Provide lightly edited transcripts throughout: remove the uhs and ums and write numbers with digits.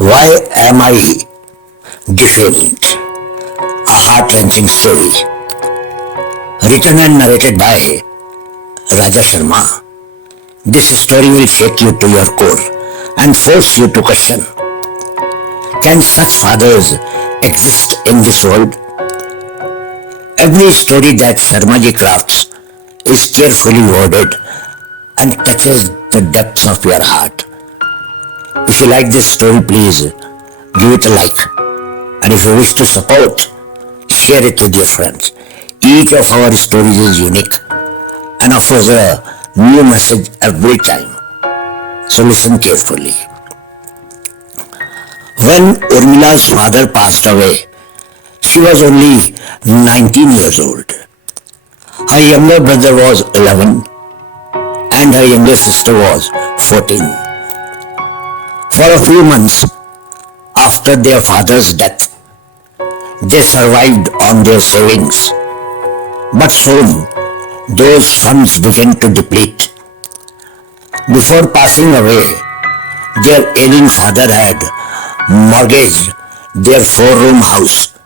Why am I defamed? A heart-wrenching story. Written and narrated by Raja Sharma. This story will shake you to your core and force you to question. Can such fathers exist in this world? Every story that Sharma Ji crafts is carefully worded and touches the depths of your heart. If you like this story, please give it a like. And if you wish to support, share it with your friends. Each of our stories is unique and offers a new message every time. So listen carefully. When Urmila's father passed away, she was only 19 years old. Her younger brother was 11 and her younger sister was 14. For a few months after their father's death, they survived on their savings. But soon, those funds began to deplete. Before passing away, their ailing father had mortgaged their 4-room house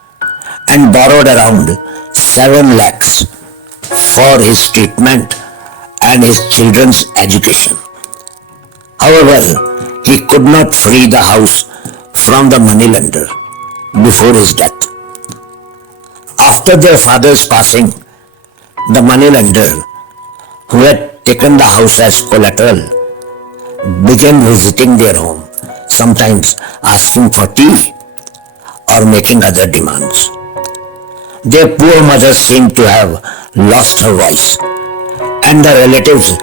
and borrowed around 7 lakhs for his treatment and his children's education. However, he could not free the house from the moneylender before his death. After their father's passing, the moneylender, who had taken the house as collateral, began visiting their home, sometimes asking for tea or making other demands. Their poor mother seemed to have lost her voice, and the relatives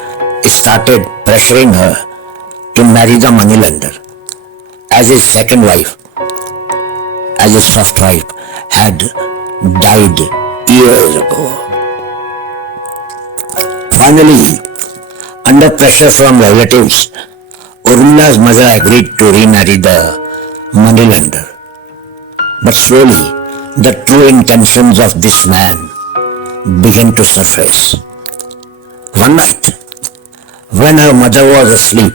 started pressuring her to marry the moneylender as his second wife, as his first wife had died years ago. Finally, under pressure from relatives, Urmila's mother agreed to remarry the moneylender. But slowly, the true intentions of this man began to surface. One night, when her mother was asleep,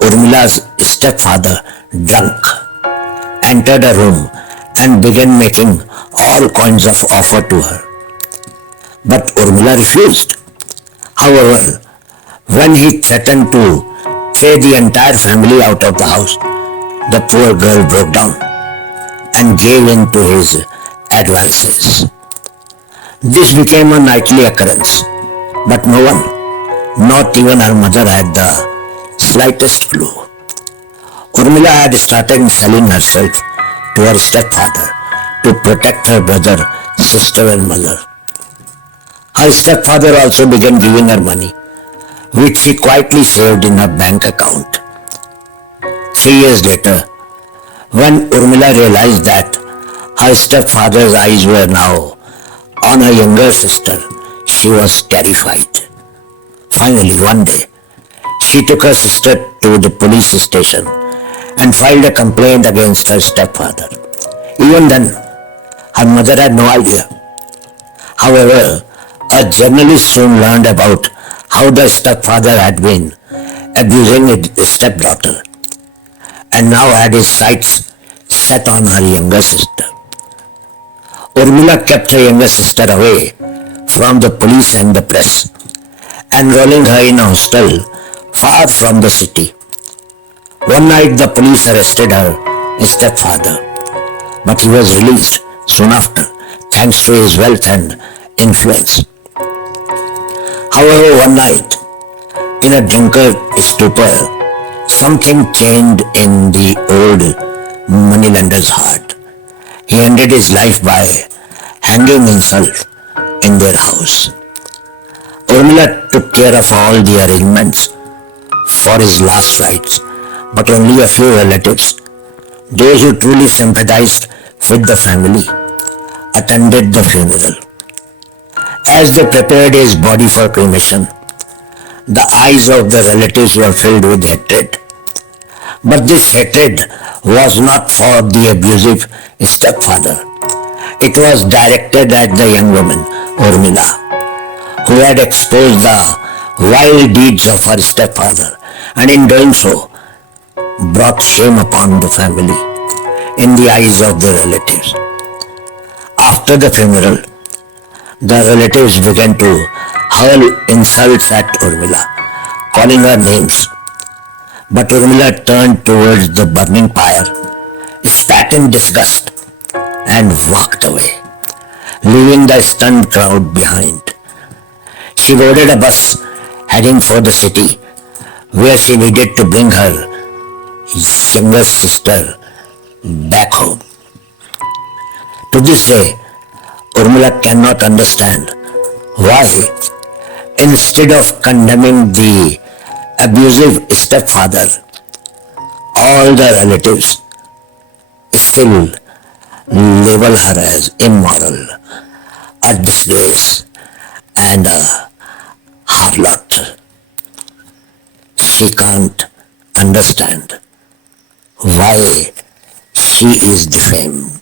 Urmila's stepfather, drunk, entered her room and began making all kinds of offer to her. But Urmila refused. However, when he threatened to throw the entire family out of the house, the poor girl broke down and gave in to his advances. This became a nightly occurrence, but no one, not even her mother, had the slightest clue. Urmila had started selling herself to her stepfather to protect her brother, sister and mother. Her stepfather also began giving her money, which she quietly saved in her bank account. 3 years later, when Urmila realized that her stepfather's eyes were now on her younger sister, she was terrified. Finally, one day, she took her sister to the police station and filed a complaint against her stepfather. Even then, her mother had no idea. However, a journalist soon learned about how the stepfather had been abusing his stepdaughter and now had his sights set on her younger sister. Urmila kept her younger sister away from the police and the press, enrolling her in a hostel far from the city. One night the police arrested her stepfather, but he was released soon after, thanks to his wealth and influence. However, one night, in a drunkard stupor, something changed in the old moneylender's heart. He ended his life by hanging himself in their house. Urmila took care of all the arrangements for his last rites, but only a few relatives, those who truly sympathized with the family, attended the funeral. As they prepared his body for cremation, the eyes of the relatives were filled with hatred. But this hatred was not for the abusive stepfather. It was directed at the young woman, Urmila, who had exposed the vile deeds of her stepfather, and in doing so, brought shame upon the family in the eyes of the relatives. After the funeral, the relatives began to hurl insults at Urmila, calling her names. But Urmila turned towards the burning pyre, spat in disgust, and walked away, leaving the stunned crowd behind. She boarded a bus heading for the city, where she needed to bring her younger sister back home. To this day, Urmila cannot understand why, instead of condemning the abusive stepfather, all the relatives still label her as immoral, a disgrace, and a harlot. She can't understand why she is defamed.